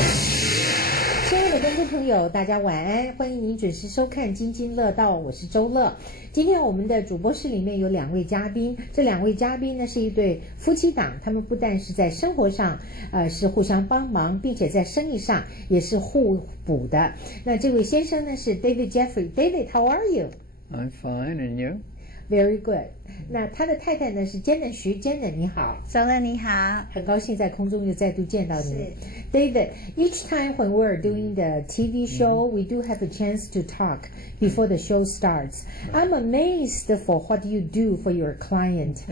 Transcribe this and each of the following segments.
亲爱的观众朋友，大家晚安，欢迎您准时收看《津津乐道》，我是周乐。今天我们的主播室里面有2位嘉宾，这2位嘉宾呢是一对夫妻档，他们不但是在生活上是互相帮忙，并且在生意上也是互补的。那这位先生呢是 David Jeffrey。David，how are you? I'm fine, and you? Very good. 那他的太太呢是 Janet 徐 Janet， 你好，周乐你好，很高兴在空中又再度见到你。David, each time when we're doing the TV show, we do have a chance to talk before the show starts. I'm amazed for what you do for your client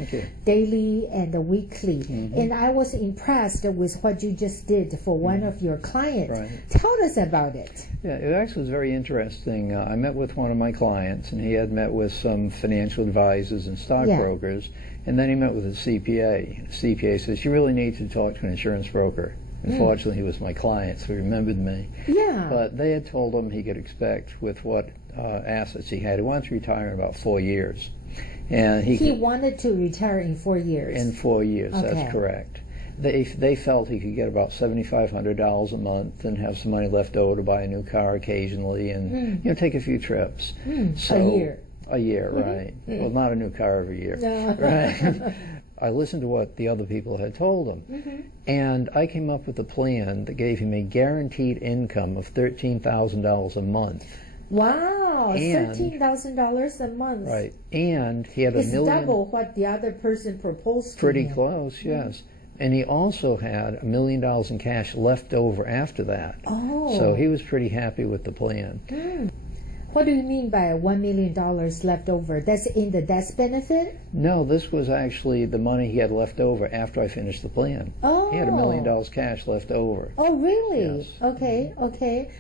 daily and weekly, and I was impressed with what you just did for one of your clients. Tell us about it. Yeah, it actually was very interesting. I met with one of my clients, and he had met with some financial advisors and stockbrokers, and then he met with a CPA. The CPA says, you really need to talk to an insurance broker. Unfortunately, he was my client, so he remembered me. Yeah. But they had told him he could expect with what assets he had. He wanted to retire in about 4 years. And he wanted to retire in 4 years. In 4 years, that's correct. They felt he could get about $7,500 a month and have some money left over to buy a new car occasionally and take a few trips. So, a year, right. Well, not a new car every year. No. Right. I listened to what the other people had told him, and I came up with a plan that gave him a guaranteed income of $13,000 a month. Wow, $13,000 a month. Right, and he had it's double what the other person proposed to Pretty him. Close, yes. And he also had $1 million in cash left over after that. Oh. So he was pretty happy with the plan. What do you mean by $1 million left over? That's in the death benefit? No, this was actually the money he had left over after I finished the plan. Oh. He had $1 million cash left over. Oh, really? Yes. Okay.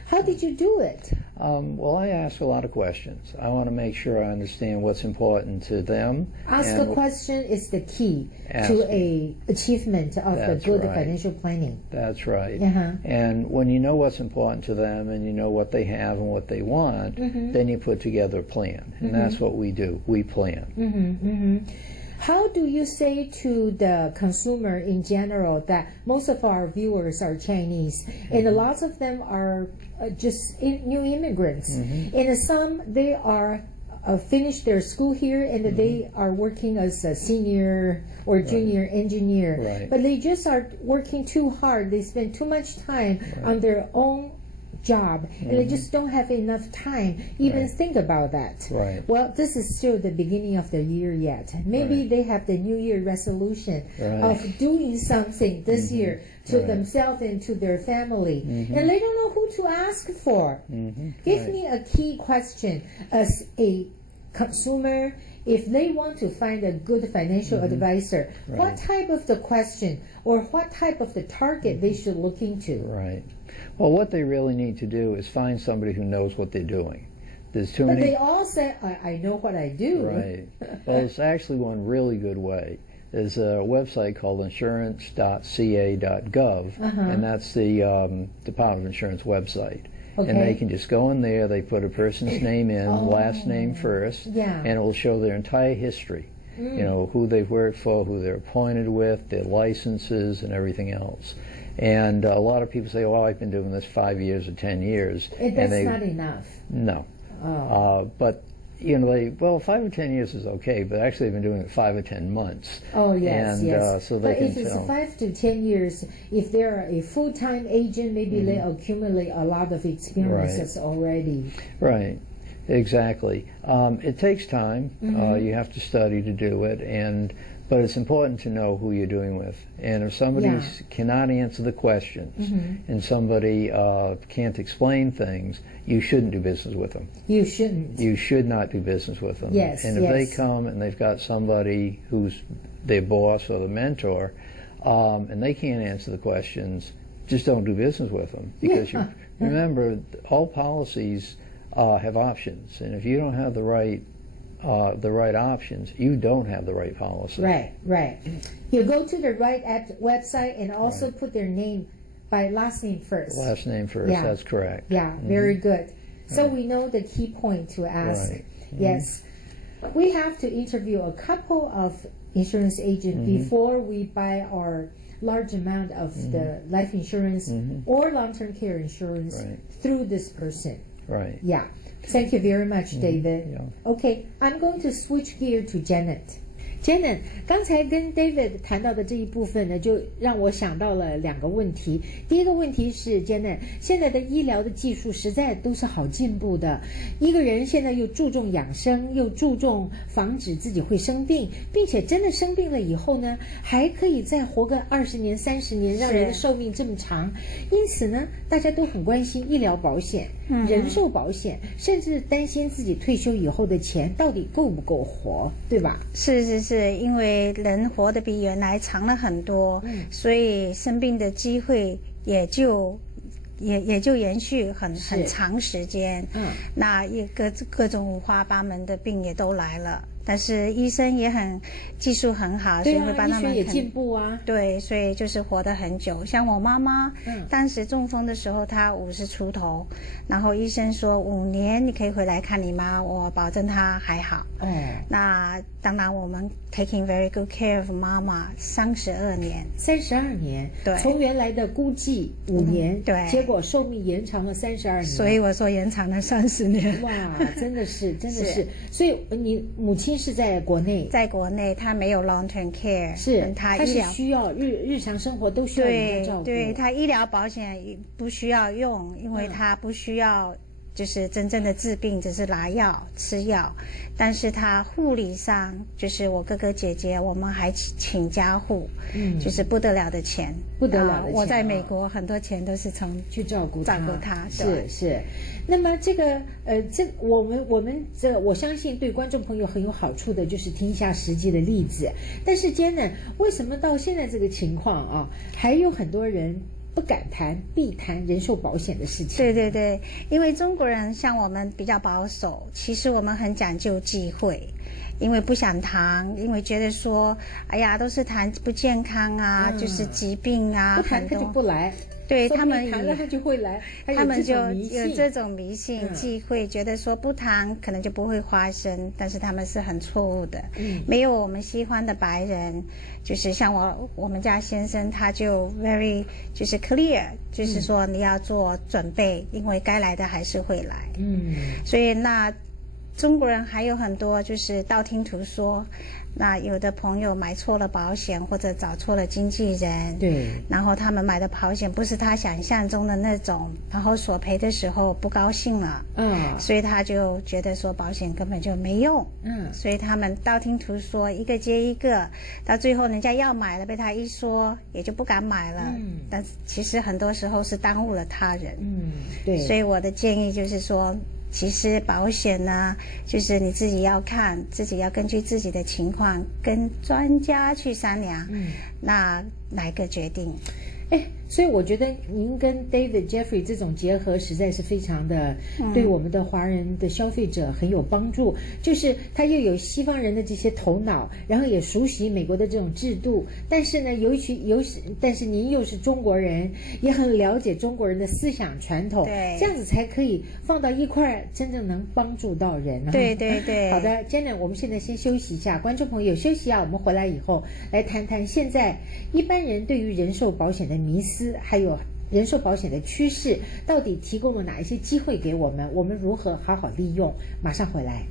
How did you do it? Well, I ask a lot of questions. I want to make sure I understand what's important to them. Ask a question is the key to a achievement of the good financial planning. That's right. And when you know what's important to them and you know what they have and what they want, then you put together a plan. And that's what we do. We plan. How do you say to the consumer in general that most of our viewers are Chinese and lots of them are just new immigrants, and some they are finished their school here and they are working as a senior or junior engineer, but they just are working too hard. They spend too much time on their own job and they just don't have enough time even think about that. Well, this is still the beginning of the year yet. Maybe they have the New Year resolution of doing something this year to themselves and to their family, and they don't know who to ask for. Give me a key question as a consumer. If they want to find a good financial advisor, what type of the question or what type of the target they should look into? Well, what they really need to do is find somebody who knows what they're doing. There's too many. But they all say, I know what I do. Well, it's actually one really good way. There's a website called insurance.ca.gov, and that's the Department of Insurance website. And they can just go in there, they put a person's name in, last name first, and it will show their entire history. You know, who they've worked for, who they're appointed with, their licenses, and everything else. And a lot of people say, well, I've been doing this 5 years or 10 years. That's not enough. No. But, you know, well, 5 or 10 years is okay, but actually they've been doing it 5 or 10 months. Oh, yes, so they but if it's 5 to 10 years, if they're a full-time agent, maybe they accumulate a lot of experiences already. Exactly. It takes time. You have to study to do it, but it's important to know who you're doing with. And if somebody cannot answer the questions and somebody can't explain things, you shouldn't do business with them. You shouldn't. You should not do business with them. And if they come and they've got somebody who's their boss or the mentor, and they can't answer the questions, just don't do business with them. Because you remember, all policies have options, and if you don't have the right options, you don't have the right policy. You go to the right website and also put their name by last name first. Last name first, that's correct. Very good. So we know the key point to ask. Yes. We have to interview a couple of insurance agents before we buy our large amount of the life insurance or long-term care insurance through this person. Right. Yeah. Thank you very much, David. Yeah. Okay, I'm going to switch gear to Janet.Janet， 刚才跟 David 谈到的这一部分呢，就让我想到了2个问题。第一个问题是 Janet， 现在的医疗的技术实在都是好进步的，一个人现在又注重养生，又注重防止自己会生病，并且真的生病了以后呢，还可以再活个20年、30年，让人的寿命这么长。因此呢，大家都很关心医疗保险、人寿保险，甚至担心自己退休以后的钱到底够不够活，对吧？是因为人活得比原来长了很多，所以生病的机会也就延续很长时间。那各种五花八门的病也都来了。但是医生也技术很好，所以会帮他们医学也进步啊。对，所以就是活得很久。像我妈妈，当时中风的时候，她50出头，然后医生说5年你可以回来看你妈，我保证她还好。那当然我们 taking very good care of 妈妈32年。32年，对，从原来的估计5年，对，结果寿命延长了32年。所以我说延长了30年。哇，真的是。所以你母亲是在国内，她没有 long-term care， 是她是需要日常生活都需要人家照顾。对，她医疗保险不需要用，因为她不需要就是真正的治病，只是拿药吃药。但是她护理上，就是我哥哥姐姐，我们还请家护，就是不得了的钱。我在美国很多钱都是从去照顾他。是。那么这个我们我相信对观众朋友很有好处的，就是听一下实际的例子。但是Janet，为什么到现在这个情况啊，还有很多人不敢避谈人寿保险的事情？对，因为中国人像我们比较保守，其实我们很讲究忌讳。因为不想谈，因为觉得说，哎呀，都是谈不健康啊，就是疾病啊，不谈他就不来。对，他们谈了他就会来，他们就有这种迷信忌讳，觉得说不谈可能就不会发生，但是他们是很错误的。没有我们西方的白人，就是像我们家先生，他就 very 就是 clear， 就是说你要做准备，因为该来的还是会来。所以那中国人还有很多就是道听途说，那有的朋友买错了保险或者找错了经纪人，对，然后他们买的保险不是他想象中的那种，然后索赔的时候不高兴了，所以他就觉得说保险根本就没用，所以他们道听途说一个接一个，到最后人家要买了，被他一说也就不敢买了，但其实很多时候是耽误了他人，对，所以我的建议就是说，其实保险呢，就是你自己要看，自己要根据自己的情况跟专家去商量，那来个决定。所以我觉得您跟 David Jeffrey 这种结合实在是非常的对我们的华人的消费者很有帮助，就是他又有西方人的这些头脑，然后也熟悉美国的这种制度，但是呢但是您又是中国人，也很了解中国人的思想传统，对，这样子才可以放到一块儿，真正能帮助到人。对好的 Janet， 我们现在先休息一下，观众朋友休息啊，我们回来以后来谈谈现在一般人对于人寿保险的迷思，还有人寿保险的趋势，到底提供了哪一些机会给我们，我们如何好好利用？马上回来。